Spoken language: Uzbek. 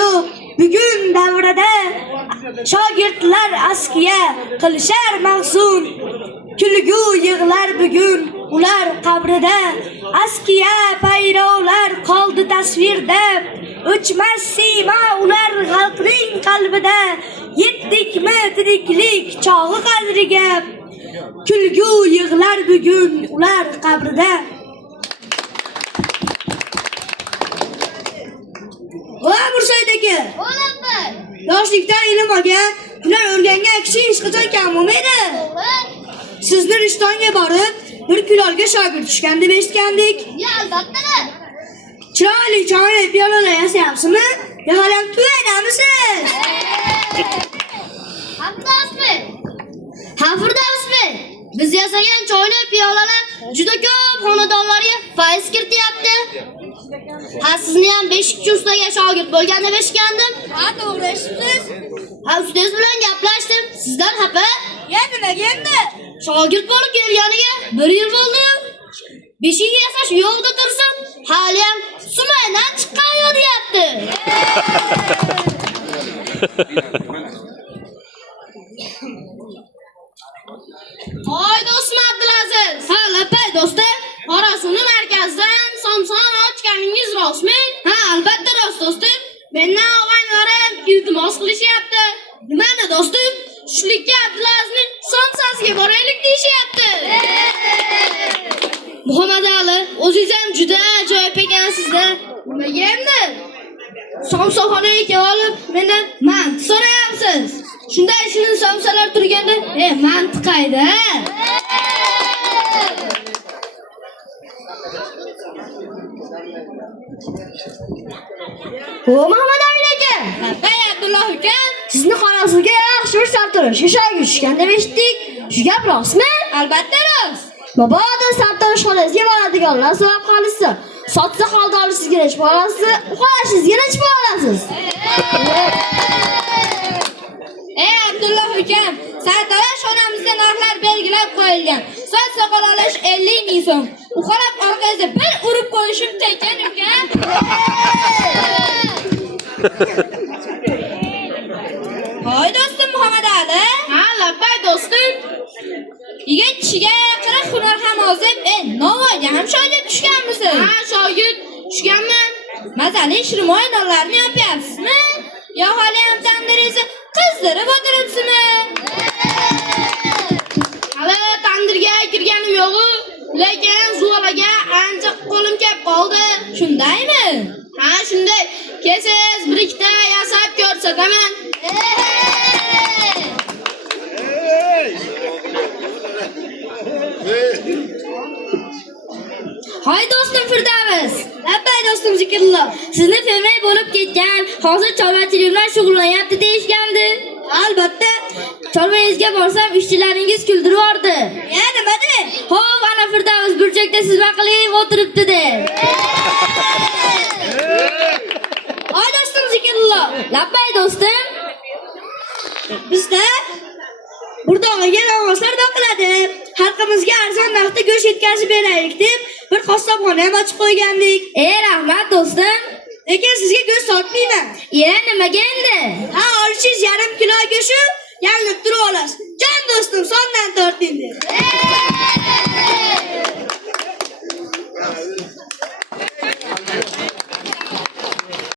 yo'q. Bugun davrada shogirdlar askiya qilishar mahzun. Kulgu yig'lar bugun ular qabrida. Askiya bayroqlar qoldi tasvirda. O'chmas siymo ular xalqning qalbida. Yetdikmi tiriklik chog'i qadriga. Kulgu yig'lar bugun ular qabrida. Voy Mursaydagi. Yoshlikdan ilm olgan, ular o'rgangan kishi hech qachon kam bo'lmaydi. Sizni Rishtonga borib, bir kulolga shogird tushgan deb eshitgandik. Ya albatta. Chiroyli piyolalar yasayapsizmi? Yo hali tuvaydamisiz? Hafirdamizmi? Biz yasagan choyli piyolalar juda ko'p xonadonlarga fayz kirityapti. Ha, sizni ham beshikchi ustaga shogird bo'lgan deb eshitgandim. Ha, to'g'ri eshitdingiz. Ha, ustangiz bilan gaplashdim. Sizdan xafa. Ya nimaga endi? Shogird bo'lib kelganiga 1 yil bo'ldi. Beshik yasash yo'qda tursin, hali ham sumaydan chiqqan yo'q deyapti. Hoy do'stim Abdulaziz. Ha, lapay do'stim. Qorasuvni markazdan somson ochganingiz rostmi? Ha, albatta rost do'stim. Mendan og'aynilarim iltimos qilishyapti. Nimani do'stim? Tushlikka Abdulazizning somsasiga boraylik deyishyapti. Muhammad Ali, o'zingiz ham juda ajoyib ekansizda. Nimaga endi? Somsaxonaga kelib olib, mendan mantiq so'rayapsiz. Shunday shirin somsalar turganda, mantiq qayda? O Muhammad Ali aka. Lapay Abdulloh aka. Sizni xonasizga yaxshi bir sartarosh yashayga tushgan deb eshitdik. Shu gap rostmi? Albatta rost. Mabodo sartarosh xonasiga boradiganlar sabab qolishsa, sotsa xoldori sizga nechib olasiz, uxlashingizga nechib olasiz? Abdulloh ukam, sartarosh xonamizda narxlar belgilab qo'yilgan. Soch soqol olish 50 ming so'm. Uxlab orqangizda bir urib qo'yishim tekin ukam. Hoy do'stim Muhammad Ali. Ha, lapay do'stim. Yigit kishiga qirq hunar ham ozib, Navoiyga ham shogird tushganmisiz? Ha, shogird tushganman. Mazali shirmoy nonlarni yapyapsizmi? Yo hali ham tandiringizni qizdirib o'tiribsizmi? Hali tandirga kirganim yo'q, lekin zuvalaga ancha qo'lim kelib qoldi. Shundaymi? Ha, shunday. Kesiz bir ikkita yasab ko'rsataman. Hoy do'stim Firdavs. Labay do'stim Zikrullo. Sizni fermer bo'lib ketgan, hozir chorvachilik bilan shug'ullanyapti deyishgandi. Albatta. Chorvangizga borsam, ishchilaringiz kuldirib yubordi. Ya nimada? Xo'p, ana Firdavs burchakda sizma qilib o'tiribdi de. Hoy do'stim Zikrullo. Labay do'stim. Bizda Burdog'iga namozlar doqiladi. Xalqimizga arzon narxda go'sht yetkazib beraylik deb bir qassobxona ham ochib qo'ygandik. Rahmat do'stim. Lekin sizga go'sht sotmayman. Nimaga endi? Ha, olishingiz yarim kilo go'sht yalinib turib olasiz. Jon do'stim, sondan torting deb.